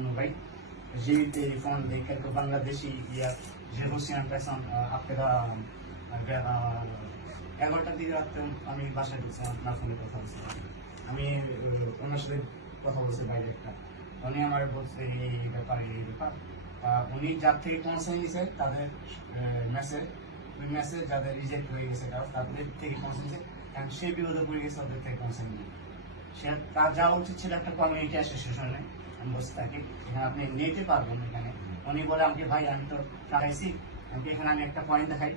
नानू भाई। J'ai eu téléphone de quelques Bangladeshis hier. J'ai reçu un personne après vers 11টার দিকে রাতে আমি বাসায় ঢুকছিলাম, আপনার ফোনে কথা বলছিলাম। আমি ওনার সাথে কথা বলছি বাইরে একটা, উনি আমার বলছে এই ব্যাপার এই ব্যাপার। উনি যার থেকে কনসার্ন নিয়েছে তাদের মেসেজ, ওই মেসেজ যাদের রিজেক্ট হয়ে গেছে তাদের থেকে কনসার্ন নিয়েছে, কারণ সে বিরোধে পড়ে গেছে ওদের থেকে কনসার্ন নিয়ে। সে তার যাওয়া উচিত ছিল একটা কমিউনিটি অ্যাসোসিয়েশনে। আমি বসে থাকি এখানে, আপনি নিতে পারবেন এখানে। উনি বলে আমাকে ভাই আমি তো টাকাইছি, আমাকে এখানে আমি একটা পয়েন্ট দেখাই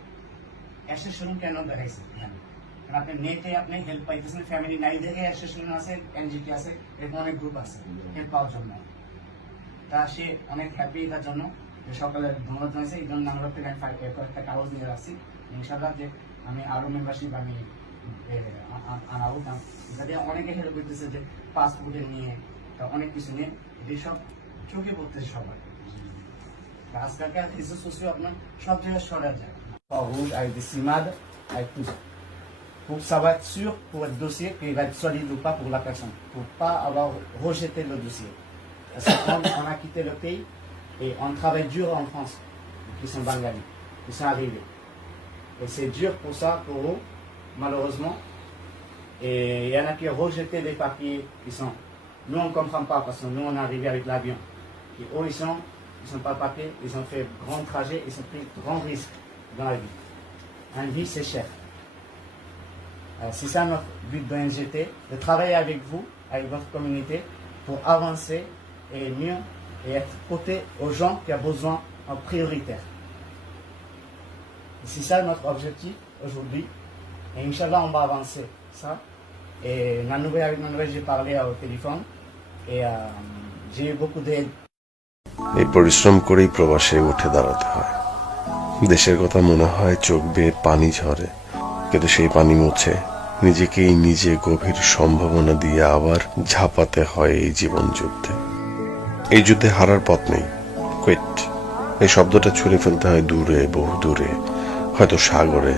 অ্যাসোসিয়েশন কেন দেখাইছি এখানে, কারণ আপনি নেটে আপনি হেল্প পাইতেছেন, ফ্যামিলি নাই দেখে অ্যাসোসিয়েশন আছে, এনজিটি আছে, এরকম অনেক গ্রুপ আছে হেল্প পাওয়ার জন্য। তা সে অনেক হ্যাপি এটার জন্য, সকালে ধন্যবাদ জানাইছে। এই জন্য আমরা থেকে একটা কাগজ নিয়ে রাখছি ইনশাল্লাহ যে আমি আরো মেম্বারশিপ আমি আনাবো। যাতে অনেকে হেল্প করতেছে যে পাসপোর্টে নিয়ে অনেক কিছু নিয়ে, এসব চোখে পড়তেছে সবার। আজকালকার রিসোর্স সোসিও আপনার সব জায়গায় সরা যায়, rouge avec des cimades, avec tout ça. Pour que ça va être sûr pour être dossier qu'il va être solide ou pas pour la personne, pour pas avoir rejeté le dossier. Parce qu'on a quitté le pays et on travaille dur en France, qui sont bengalis, qui sont arrivés. Et c'est dur pour ça, pour eux, malheureusement. Et il y en a qui ont rejeté les papiers, qui sont... Nous on ne comprend pas parce que nous on est arrivé avec l'avion. Et eux ils sont pas papiers, ils ont fait grand trajet, ils ont pris grand risque dans la vie. Un vie c'est cher. C'est ça notre but de NGT, de travailler avec vous, avec votre communauté, pour avancer et mieux et être côté aux gens qui ont besoin en prioritaire. C'est ça notre objectif aujourd'hui. Et Inch'Allah on va avancer ça. Et avec Nanouvé j'ai parlé au téléphone et j'ai eu beaucoup d'aide. এই পরিশ্রম করেই প্রবাসে উঠে দাঁড়াতে হয়। দেশের কথা মনে হয় চোখ বেয়ে পানি ঝরে, কিন্তু সেই পানি মুছে নিজেকেই নিজে গভীর সম্ভাবনা দিয়ে আবার ঝাঁপাতে হয় এই জীবন যুদ্ধে। এই যুদ্ধে হারার পথ নেই, কুইট এই শব্দটা ছুঁড়ে ফেলতে হয় দূরে, বহু দূরে, হয়তো সাগরে,